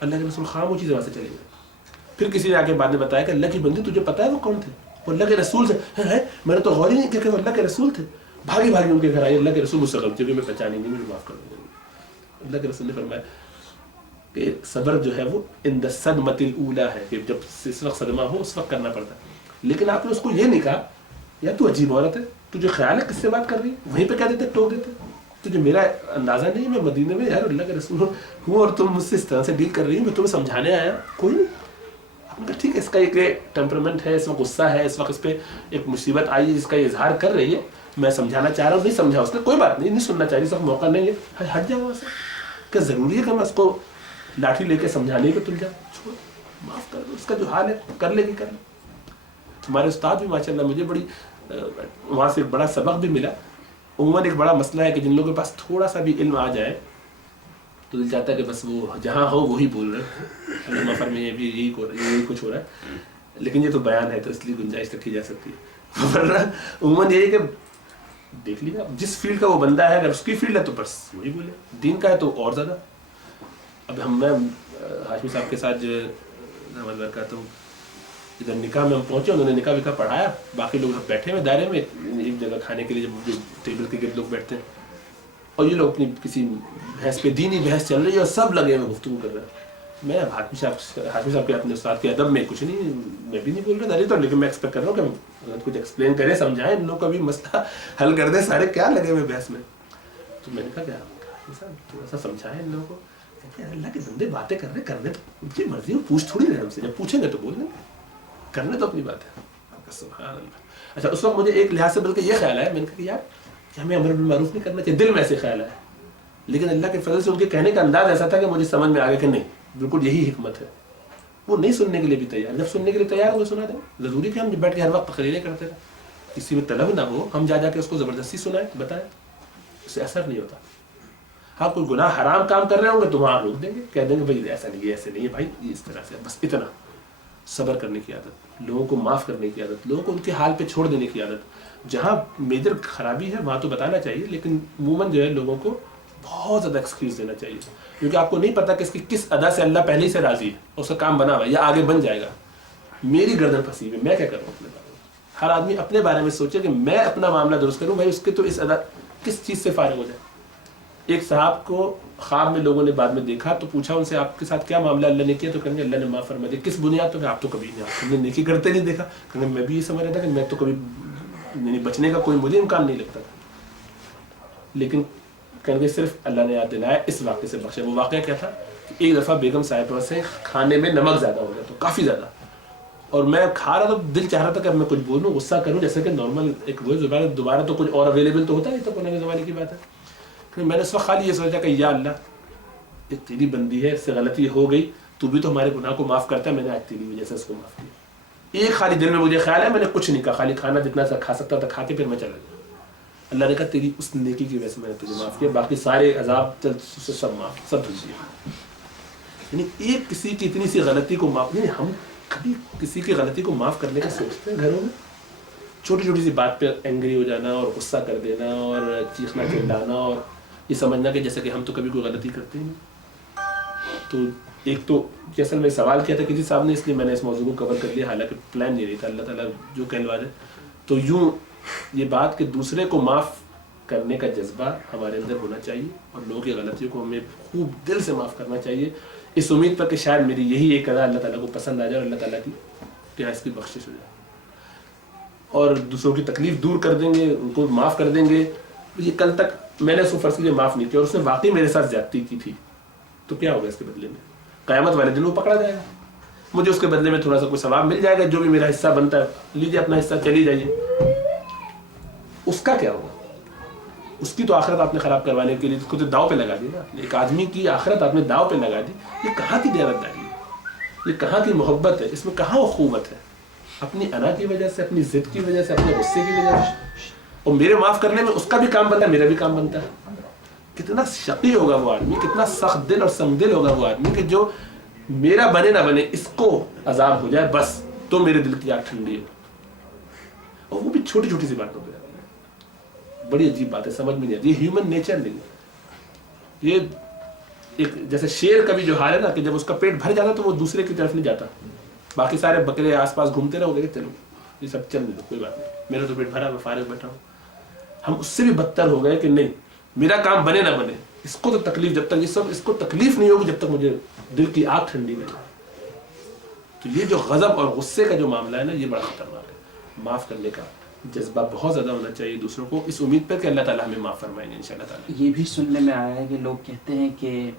اللہ کے رسول خاموشی سے وہاں سے چلے گئے. پھر کسی نے آ کے بعد میں بتایا کہ اللہ کی بندی تجھے پتا ہے وہ کون تھے؟ وہ اللہ کے رسول تھے. میں نے تو غور ہی نہیں کیا کہ وہ اللہ کے رسول تھے. بھاگی بھاگی ان کے گھر آئی, اللہ کے رسول مجھ سے غلطی ہوئی, میں پہچانی نہیں, مجھے معاف کر دو. اللہ کے رسول نے فرمایا کہ صبر جو ہے وہ ان الصدمۃ الاولی ہے, کہ جب اس وقت صدمہ ہو اس وقت کرنا پڑتا ہے. لیکن آپ نے اس کو یہ نہیں کہا یا تو عجیب عورت ہے, تجھے خیال ہے کس سے بات کر رہی ہے, وہیں پہ کہہ دیتے, ٹوک دیتے. تجھے میرا اندازہ نہیں, میں مدینے میں یار اللہ کے رسول ہوں اور تم مجھ سے اس طرح سے ڈیل کر رہی ہوں, میں تمہیں سمجھانے آیا. کوئی نہیں. آپ نے کہا ٹھیک ہے, اس کا ایک ٹیمپرمنٹ ہے, اس وقت غصہ ہے, اس وقت اس پہ ایک مصیبت آئی ہے جس کا اظہار کر رہی ہے, میں سمجھانا چاہ رہا ہوں, نہیں سمجھا اس نے, کوئی بات نہیں, نہیں سننا چاہیے, اس وقت موقع نہیں ہے, ہٹ جاؤ وہاں سے. کیا ضروری ہے کہ میں اس کو لاٹھی لے کے سمجھانے پہ تل جاؤں؟ چھوڑ, معاف کر دو, اس کا جو حال ہے کر لے گی کر لے. ہمارے استاد بھی ماشاء اللہ, مجھے بڑی وہاں سے ایک بڑا سبق بھی ملا. عموماً ایک بڑا مسئلہ ہے کہ جن لوگوں کے پاس تھوڑا سا بھی علم آ جائے تو دل چاہتا ہے کہ بس وہ جہاں ہو وہی بول رہے ہیں, علم افر میں یہ بھی یہی کچھ ہو رہا ہے. لیکن یہ تو بیان ہے تو اس لیے گنجائش رکھی جا سکتی ہے. ورنہ عموماً یہی کہ دیکھ لیجیے جس فیلڈ کا وہ بندہ ہے, اگر اس کی فیلڈ ہے تو بس وہی بولے, دین کا ہے تو اور زیادہ. اب میں ہاشمی صاحب کے ساتھ جو رحمت اللہ کرتا ہوں, ادھر نکاح میں ہم پہنچے, انہوں نے نکاح وکاح پڑھایا, باقی لوگ بیٹھے ہوئے دائرے میں ایک جگہ کھانے کے لیے, جب ٹیبل کے گرد لوگ بیٹھتے ہیں, اور یہ لوگ اپنی کسی بحث پہ دینی بحث چل رہی ہے اور سب لگے ہوئے گفتگو کر رہے ہیں. میں ہاشمی صاحب کے اپنے استاد کے ادب میں کچھ نہیں, میں بھی نہیں بول رہا تھا, لیکن میں ایکسپیکٹ کر رہا ہوں کہ کچھ ایکسپلین کریں, سمجھائیں, ان لوگوں کا بھی مسئلہ حل کر دیں, سارے کیا لگے ہوئے بحث میں. تو میں نے کہا کہ تھوڑا سا سمجھائیں ان لوگوں کو, اللہ کے بندے باتیں کر رہے, کرنے تو ان کی مرضی, وہ پوچھ تھوڑی رہے ہم سے, جب پوچھیں گے تو بول دیں گے, کرنے تو اپنی بات ہے. سبحان اللہ. اچھا اس وقت مجھے ایک لحاظ سے بلکہ یہ خیال آیا, میں نے کہا کہ یار کہ ہمیں امر بالمعروف نہیں کرنا چاہیے, دل میں ایسے خیال آیا, لیکن اللہ کے فضل سے ان کے کہنے کا انداز ایسا تھا کہ مجھے سمجھ میں آ گیا کہ نہیں, بالکل یہی حکمت ہے. وہ نہیں سننے کے لیے بھی تیار, جب سننے کے لیے تیار ہوئے سنا دیں. ضروری کہ ہم بیٹھ کے ہر وقت تقریریں کرتے رہیں, کسی میں طلب نہ ہو, ہم جا کے اس کو زبردستی سنائیں, بتائیں, اس سے اثر نہیں ہوتا. ہاں کوئی گناہ حرام کام کر رہے ہوں گے تو وہاں روک دیں گے, کہہ دیں گے بھائی ایسا نہیں ہے, ایسے نہیں ہے بھائی, یہ اس طرح سے, بس اتنا. صبر کرنے کی عادت, لوگوں کو معاف کرنے کی عادت, لوگوں کو ان کے حال پہ چھوڑ دینے کی عادت. جہاں میجر خرابی ہے وہاں تو بتانا چاہیے, لیکن عموماً جو ہے لوگوں کو بہت زیادہ ایکسکیوز دینا چاہیے, کیونکہ آپ کو نہیں پتا کہ اس کی کس ادا سے اللہ پہلے ہی سے راضی ہے, اس کا کام بنا ہوا ہے یا آگے بن جائے گا. میری گردن پھنسی ہوئی, میں کیا کروں اپنے بارے میں. ہر آدمی اپنے بارے میں سوچے کہ میں اپنا معاملہ درست کروں, بھائی اس کے تو اس ادا کس چیز سے فارغ ہو جائے. ایک صاحب کو خواب میں لوگوں نے بعد میں دیکھا تو پوچھا ان سے, آپ کے ساتھ کیا معاملہ اللہ نے کیا, تو کہیں گے اللہ نے معاف فرما دیا. کس بنیاد پہ؟ آپ تو کبھی نہیں, آپ نے نیکی کرتے نہیں دیکھا. کہیں گے میں بھی یہ سمجھ رہا تھا کہ میں تو کبھی بچنے کا کوئی مجھے امکان نہیں لگتا تھا, لیکن کہیں گے صرف اللہ نے یاد دلایا, اس واقعے سے بخشا. وہ واقعہ کیا تھا کہ ایک دفعہ بیگم صاحبہ سے کھانے میں نمک زیادہ ہو گیا, تو کافی زیادہ, اور میں کھا رہا تو دل چاہ رہا تھا کہ میں کچھ بولوں, غصہ کروں, جیسے کہ نارمل ایک وہ زبان, دوبارہ تو کچھ اور اویلیبل تو ہوتا نہیں, تو پرانے زمانے کی بات ہے. میں نے اس وقت خالی یہ سوچا کہ یا اللہ, یہ تیری بندی ہے, اس سے غلطی ہو گئی, تو بھی تو ہمارے گناہ کو معاف کرتا ہے, میں نے آج تیری وجہ سے اس کو معاف کیا. ایک خالی دل میں مجھے خیال ہے, میں نے کچھ نہیں کہا, خالی کھانا جتنا سا کھا سکتا تھا کھا کے پھر میں چلا گیا. اللہ نے کہا تیری اس نیکی کی وجہ سے میں نے تجھے معاف کیا, باقی سارے عذاب سب معاف, سب دھل دیا. یعنی ایک کسی کی اتنی سی غلطی کو معاف نہیں, ہم کبھی کسی کی غلطی کو معاف کرنے کا سوچتے ہیں گھروں میں. چھوٹی چھوٹی سی بات پہ اینگری ہو جانا اور غصہ کر دینا اور چیخنا چلانا اور یہ سمجھنا کہ جیسے کہ ہم تو کبھی کوئی غلطی کرتے ہی نہیں. تو ایک تو اصل میں سوال کیا تھا کسی صاحب نے, اس لیے میں نے اس موضوع کو کور کر لیا, حالانکہ پلان نہیں رہی تھا, اللہ تعالیٰ جو کہلوا دے. تو یوں یہ بات کہ دوسرے کو معاف کرنے کا جذبہ ہمارے اندر ہونا چاہیے, اور لوگوں کی غلطیوں کو ہمیں خوب دل سے معاف کرنا چاہیے, اس امید پر کہ شاید میری یہی ایک ادا اللہ تعالیٰ کو پسند آ جائے اور اللہ تعالیٰ کی رعایت کی بخشش ہو جائے, اور دوسروں کی تکلیف دور کر دیں گے, ان کو معاف کر دیں گے. یہ کل تک میں نے اس کو فرض کیجیے معاف نہیں کیا, اور اس نے واقعی میرے ساتھ زیادتی کی تھی, تو کیا ہوگا اس کے بدلے میں؟ قیامت والے دن وہ پکڑا جائے گا, مجھے اس کے بدلے میں تھوڑا سا کوئی ثواب مل جائے گا, جو بھی میرا حصہ بنتا ہے لیجیے اپنا حصہ, چلی جائیے. اس کا کیا ہوگا؟ اس کی تو آخرت آپ نے خراب کروانے کے لیے اس کو تو داؤ پہ لگا دی نا. ایک آدمی کی آخرت آپ نے داؤ پہ لگا دی. یہ کہاں کی دیانتداری ہے, یہ کہاں کی محبت ہے, اس میں کہاں اخوت ہے؟ اپنی انا کی وجہ سے, اپنی ضد کی وجہ سے, اپنے غصے کی وجہ سے. اور میرے معاف کرنے میں اس کا بھی کام بنتا ہے, میرا بھی کام بنتا ہے. کتنا شقی ہوگا وہ آدمی, کتنا سخت دل اور سنگ دل ہوگا وہ آدمی کہ جو میرا بنے نہ بنے اس کو عذاب ہو جائے بس تو میرے دل کی آگ ٹھنڈی ہو. اور وہ بھی چھوٹی چھوٹی سی باتوں پہ. بڑی عجیب بات ہے, سمجھ میں نہیں آتی. یہ ہیومن نیچر نہیں ہے. یہ ایک جیسے شیر کا بھی جو حال ہے نا کہ جب اس کا پیٹ بھر جاتا تو وہ دوسرے کی طرف نہیں جاتا, باقی سارے بکرے آس پاس گھومتے رہو گے چلو یہ سب چل دو کوئی بات نہیں, میرا تو پیٹ بھرا میں فارغ بیٹھا ہوں. ہم اس سے بھی بدتر ہو گئے کہ نہیں میرا کام بنے نہ بنے, اس کو تو تکلیف جب تک اس کو تکلیف نہیں ہوگی جب تک مجھے دل کی آگ ٹھنڈی نہیں. تو یہ جو غضب اور غصے کا جو معاملہ ہے نا یہ بڑا خطرناک ہے. معاف کرنے کا جذبہ بہت زیادہ ہونا چاہیے دوسروں کو, اس امید پر کہ اللہ تعالیٰ ہمیں معاف فرمائیں گے انشاءاللہ تعالیٰ. یہ بھی سننے میں آیا ہے کہ لوگ کہتے ہیں کہ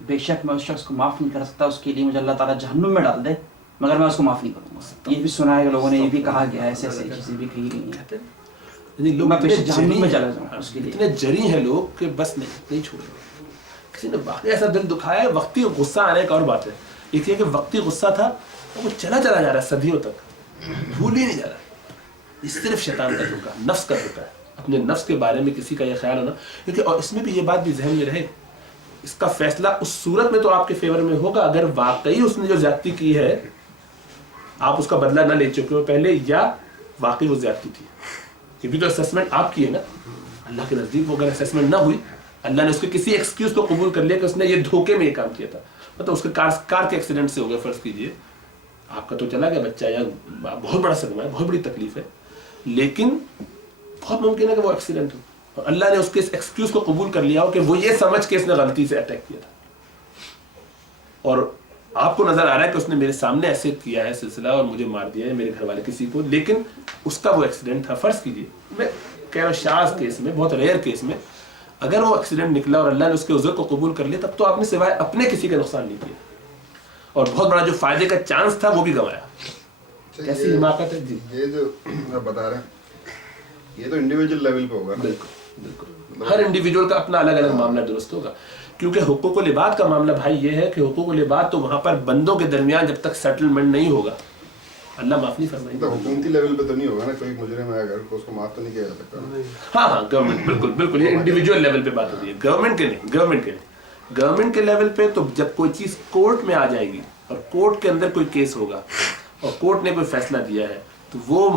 بے شک میں اس شخص کو معاف نہیں کر سکتا, اس کے لیے مجھے اللہ تعالیٰ جہنم میں ڈال دے مگر میں اس کو معاف نہیں کروں گا. یہ بھی سنا ہے کہ لوگوں نے یہ بھی کہا گیا ہے, ایسے ایسے چیزیں بھی کہی گئی ہیں. لوگ جہنم میں چلا جاؤں اس کے لیے اتنے جری ہیں لوگ کہ بس نہیں چھوڑیں گے. کسی نے واقعی ایسا دل دکھایا ہے, وقتی غصہ آنے کا اور بات ہے. ایک یہ کہ وقتی غصہ تھا وہ چلا جا رہا ہے صدیوں تک, بھول ہی نہیں جا رہا. یہ صرف شیطان کا دھوکہ, نفس کا دھوکہ ہے. اپنے نفس کے بارے میں کسی کا یہ خیال ہونا, کیونکہ اور اس میں بھی یہ بات بھی ذہن میں رہے اس کا فیصلہ اس صورت میں تو آپ کے فیور میں ہوگا اگر واقعی اس نے جو زیادتی کی ہے آپ اس کا بدلہ نہ لے چکے ہو پہلے, یا واقعی وہ زیادتی تھی. یہ بھی تو اسسمنٹ آپ کی ہے نا, اللہ کے نزدیک وہ اگر اسسمنٹ نہ ہوئی, اللہ نے اس کے کسی ایکسکیوز کو قبول کر لیا کہ اس نے یہ دھوکے میں یہ کام کیا تھا, مطلب اس کے کار کے ایکسیڈنٹ سے ہو گیا فرض کیجئے, آپ کا تو چلا گیا بچہ یا بہت بڑا صدمہ ہے, بہت بڑی تکلیف ہے, لیکن بہت ممکن ہے کہ وہ ایکسیڈنٹ ہو اور اللہ نے اس کے اس ایکسکیوز کو قبول کر لیا ہو کہ وہ یہ سمجھ کے اس نے غلطی سے اٹیک کیا تھا, اور آپ کو نظر آ رہا ہے کہ اس نے میرے سامنے ایسے کیا ہے سلسلہ اور مجھے مار دیا ہے میرے گھر والے کسی کو, لیکن اس کا وہ ایکسیڈنٹ تھا. فرض کیجیے میں کہہ رہا ہوں شاذ کیس میں, بہت ریئر کیس میں اگر وہ ایکسیڈنٹ نکلا اور اللہ نے اس کے عذر کو قبول کر لیا تب تو آپ نے سوائے اپنے کسی کا نقصان نہیں کیا, اور بہت بڑا جو فائدے کا چانس تھا وہ بھی گنوایا. کیسی حماقت ہے جی. یہ جو آپ بتا رہے ہیں یہ تو انڈیویجول لیول پہ ہوگا. بالکل بالکل, ہر انڈیویجول کا اپنا الگ الگ معاملہ درست ہوگا, کیونکہ حقوق العباد کا معاملہ بھائی یہ ہے کہ حقوق العباد تو وہاں پر بندوں کے درمیان جب تک سیٹلمنٹ نہیں ہوگا اللہ معاف نہیں فرمائے گا. حکومتی لیول پہ تو نہیں ہوگا نا, کوئی مجرم ہے اگر اس کو معاف تو نہیں کیا جا سکتا. ہاں ہاں گورنمنٹ بالکل بالکل, یہ انڈیویجول لیول پہ بات ہوتی ہے, گورنمنٹ کے نہیں. گورنمنٹ کے لیول پہ تو جب کوئی چیز کورٹ میں آ جائے گی اور کورٹ کے اندر کوئی کیس ہوگا اور کورٹ نے کوئی فیصلہ دیا ہے تو وہ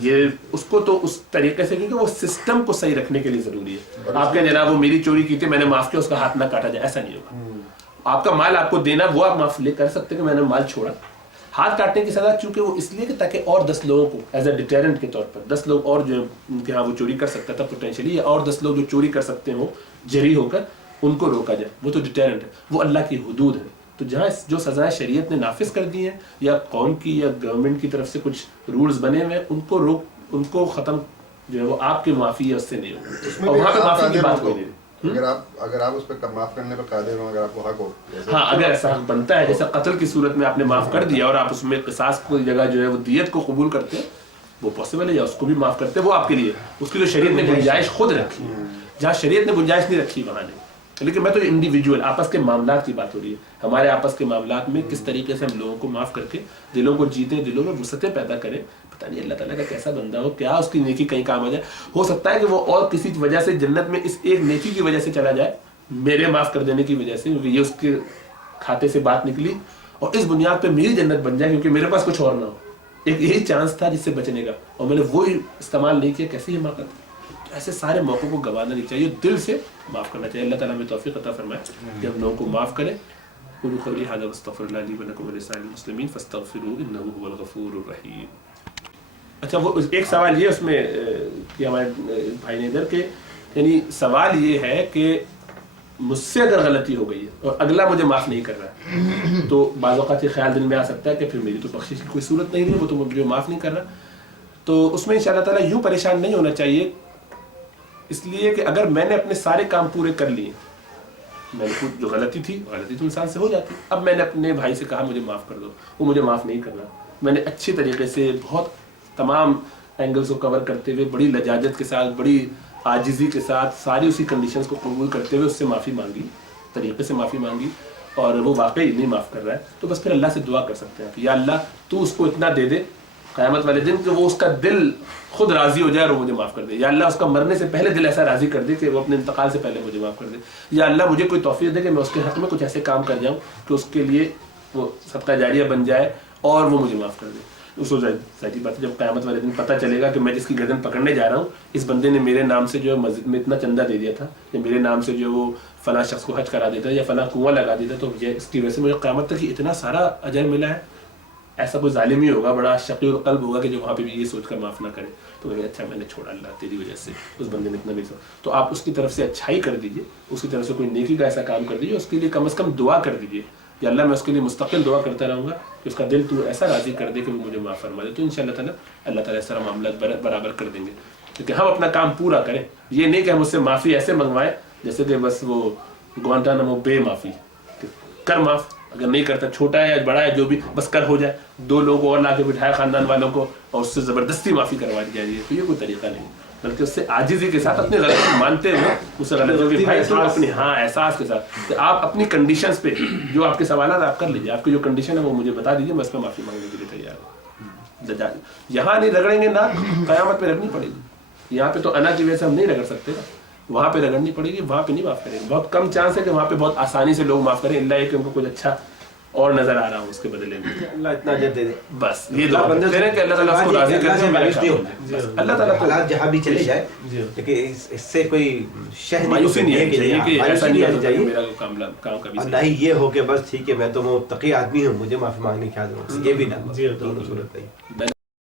یہ اس کو تو اس طریقے سے, کیونکہ وہ سسٹم کو صحیح رکھنے کے لیے ضروری ہے. آپ کہیں جناب وہ میری چوری کی تھی میں نے معاف کیا, اس کا ہاتھ نہ کاٹا جائے, ایسا نہیں ہوگا. آپ کا مال آپ کو دینا وہ آپ معاف لے کر سکتے کہ میں نے مال چھوڑا. ہاتھ کاٹنے کی سزا چونکہ وہ اس لیے کہ تاکہ اور 10 لوگوں کو ایز اے ڈیٹرنٹ کے طور پر 10 لوگ اور جو ان کے ہاں وہ چوری کر سکتا تھا پوٹینشلی, یا اور 10 لوگ جو چوری کر سکتے ہوں جری ہو کر ان کو روکا جائے, وہ تو ڈیٹرنٹ ہے, وہ اللہ کی حدود ہے. تو جہاں جو سزائیں شریعت نے نافذ کر دی ہیں یا قوم کی یا گورنمنٹ کی طرف سے کچھ رولز بنے ہوئے ان کو ان کو ختم جو ہے وہ آپ کی معافی ہے اس سے نہیں ہوگا, اور وہاں پہ معافی کی بات کوئی نہیں. اگر آپ اس پہ معاف کرنے پہ قادر ہوں, اگر آپ کو حق ہو, ہاں اگر ایسا حق بنتا ہے, جیسے قتل کی صورت میں آپ نے معاف کر دیا اور آپ اس میں قصاص کی جگہ جو ہے وہ دیت کو قبول کرتے ہیں وہ پاسبل ہے, یا اس کو بھی معاف کرتے ہیں, وہ آپ کے لیے اس کی جو شریعت نے گنجائش خود رکھی ہے, جہاں شریعت نے گنجائش نہیں رکھی وہاں نہیں. لیکن میں تو انڈیویجول آپس کے معاملات کی بات ہو رہی ہے, ہمارے آپس کے معاملات میں کس طریقے سے ہم لوگوں کو معاف کر کے دلوں کو جیتیں, دلوں میں وسعتیں پیدا کریں. پتہ نہیں اللہ تعالیٰ کا کیسا بندہ ہو, کیا اس کی نیکی کہیں کام آ جائے. ہو سکتا ہے کہ وہ اور کسی وجہ سے جنت میں اس ایک نیکی کی وجہ سے چلا جائے, میرے معاف کر دینے کی وجہ سے, کیونکہ یہ اس کے کھاتے سے بات نکلی اور اس بنیاد پہ میری جنت بن جائے کیونکہ میرے پاس کچھ اور نہ ہو. ایک یہی چانس تھا جس سے بچنے کا اور میں نے وہی استعمال نہیں کیا. کیسی حماقت. ایسے سارے موقعوں کو گنوانا نہیں چاہیے, دل سے معاف کرنا چاہیے. اللہ تعالیٰ ہمیں توفیق عطا فرمائے کہ ہم لوگوں کو معاف کرے. قولوا قولی ھذا واستغفر اللہ لی ولکم ولسائر المسلمین فاستغفروہ انہ ھو الغفور الرحیم. اچھا وہ ایک سوال یہ اس میں کہ ہمارے بھائی نے ادھر کہ یعنی سوال یہ ہے کہ مجھ سے اگر غلطی ہو گئی ہے اور اگلا مجھے معاف نہیں کر رہا ہے تو بعض اوقات یہ خیال دل میں آ سکتا ہے کہ پھر میری تو بخشش کی کوئی صورت نہیں رہی, وہ تو مجھے معاف نہیں کر رہا. تو اس میں انشاءاللہ تعالیٰ یوں پریشان نہیں ہونا چاہیے, اس لیے کہ اگر میں نے اپنے سارے کام پورے کر لیے, میں نے جو غلطی تھی تو انسان سے ہو جاتی. اب میں نے اپنے بھائی سے کہا مجھے معاف کر دو, وہ مجھے معاف نہیں کر رہا. میں نے اچھی طریقے سے بہت تمام اینگلز کو کور کرتے ہوئے بڑی لجاجت کے ساتھ, بڑی عاجزی کے ساتھ ساری اسی کنڈیشنز کو قبول کرتے ہوئے اس سے معافی مانگی, طریقے سے معافی مانگی, اور وہ واقعی نہیں معاف کر رہا ہے. تو بس پھر اللہ سے دعا کر سکتے ہیں کہ یا اللہ تو اس کو اتنا دے دے قیامت والے دن کہ وہ اس کا دل خود راضی ہو جائے اور وہ مجھے معاف کر دے. یا اللہ اس کا مرنے سے پہلے دل ایسا راضی کر دے کہ وہ اپنے انتقال سے پہلے مجھے معاف کر دے. یا اللہ مجھے کوئی توفیق دے کہ میں اس کے حق میں کچھ ایسے کام کر جاؤں کہ اس کے لیے وہ صدقہ جاریہ بن جائے اور وہ مجھے معاف کر دے. اس کو ظاہری بات ہے جب قیامت والے دن پتہ چلے گا کہ میں جس کی گردن پکڑنے جا رہا ہوں اس بندے نے میرے نام سے جو ہے مسجد میں اتنا چندہ دے دیا تھا، یا میرے نام سے جو وہ فلاں شخص کو حج کرا دیتا یا فلاں کنواں لگا دیتا، تو یہ اس کی وجہ سے مجھے قیامت تک اتنا سارا اجر ملا ہے. ایسا کوئی ظالم ہی ہوگا، بڑا شقی القلب ہوگا کہ جو وہاں پہ بھی یہ سوچ کر معاف نہ کرے، تو کہیں اچھا میں نے چھوڑا اللہ تیری وجہ سے اس بندے نے اتنا نہیں سوچا. تو آپ اس کی طرف سے اچھائی کر دیجیے، اس کی طرف سے کوئی نیکی کا ایسا کام کر دیجیے، اس کے لیے کم از کم دعا کر دیجیے کہ اللہ میں اس کے لیے مستقل دعا کرتا رہوں گا کہ اس کا دل تو ایسا راضی کر دے کہ وہ مجھے معاف فرما دے. تو انشاءاللہ تعالیٰ اللہ تعالیٰ اس طرح معاملات برابر کر دیں گے. کیونکہ ہم اپنا کام پورا کریں، یہ نہیں کہ ہم اس سے معافی ایسے منگوائیں جیسے کہ بس وہ گوانٹانامو بے معافی کر معاف، اگر نہیں کرتا چھوٹا ہے یا بڑا ہے جو بھی بس کر ہو جائے، 2 لوگوں کو اور لا کے بٹھائے خاندان والوں کو اور اس سے زبردستی معافی کروا دی جائے. تو یہ کوئی طریقہ نہیں، بلکہ اس سے عاجزی کے ساتھ اپنی غلطی مانتے ہوئے اس غلطیوں کے بھائی اپنی احساس کے ساتھ کہ آپ اپنی کنڈیشنز پہ جو آپ کے سوالات آپ کر لیجیے، آپ کی جو کنڈیشن ہے وہ مجھے بتا دیجیے، میں اس میں معافی مانگنے کے لیے تیار ہوں. یہاں نہیں رگڑیں گے نا، قیامت پہ رگڑنی پڑے گی. یہاں پہ تو انا کی وجہ سے ہم نہیں رگڑ سکتے نا، وہاں پہ رگڑنی پڑے گی، وہاں پہ نہیں معاف کریں گے. بہت کم چانس ہے کہ وہاں پہ بہت آسانی سے لوگ معاف کریں، اللہ ہے کہ ان کو کچھ اچھا اور نظر آ رہا ہوں اس کے بدلے میں. اللہ اتنا اجر دے دے، بس یہ دعا کرتے ہیں کہ اللہ تعالیٰ اس کو راضی کر دے. اللہ تعالیٰ حالات جہاں بھی چلے جائے لیکن اس سے کوئی شہ مایوسی نہیں ہے کہ ایسا نہیں آنی چاہیے، میرا کام کبھی اور نہ ہی یہ ہو کہ بس ٹھیک ہے میں تو متقی آدمی ہوں مجھے معافی مانگنے کی عادت ہو، یہ بھی نہ، دونوں صورت نہیں.